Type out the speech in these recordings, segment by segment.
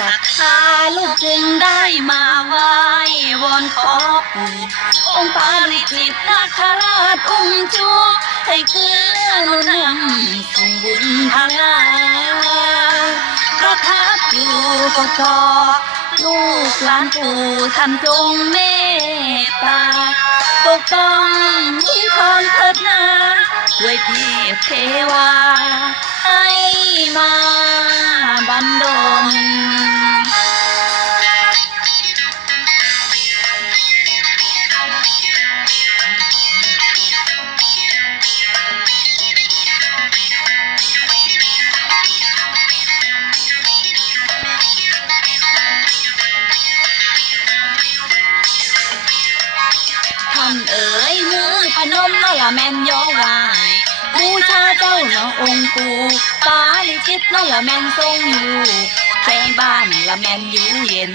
ศรัทธาลูกจึงได้มาไหว้วอนขอปู่องค์ปาริจิตนาคราชอุ้มชูให้เกื้อหนุนนำส่งบุญพลาประทับอยู่ก็ขอลูกหลานปู่ท่านจงเมตตาปกป้องคุ้มครองเถิดนาด้วยเทพเทวา แม่นยอไหวบูชาเจ้าเนาะองค์ปู่ปาลิจิตเนาะละแม่นทรงอยู่แค่บ้านละแม่นอยู่เย็น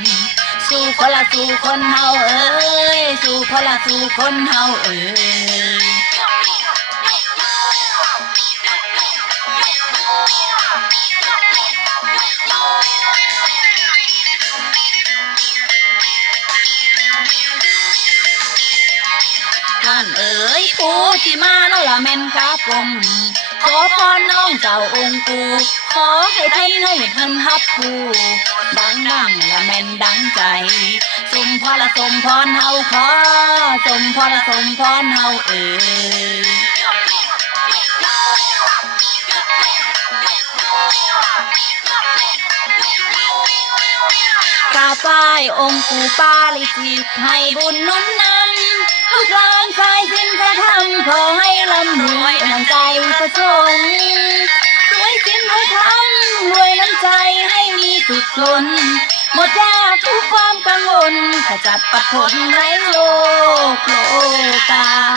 สู่คนละสู่คนเฮาเอ้ย สู่คนละสู่คนเฮาเอ้ยานเอ๋ยผู้ที่มาเนาะละแม่นกาปมขอพรน้องเจ้าองค์ปูขอให้ท่านให้เพิ่นฮับผู้ดังดังละแม่นดังใจ สมพรละสมพรเฮาขอ สมพรละสมพรเฮาเอ่ยกราบไหว้องค์ปู่ปาลิจิตให้บุญนุนนำ สุดล้น หมดยาทุกความกังวลขจัดปัดผลไร้โลกโลกา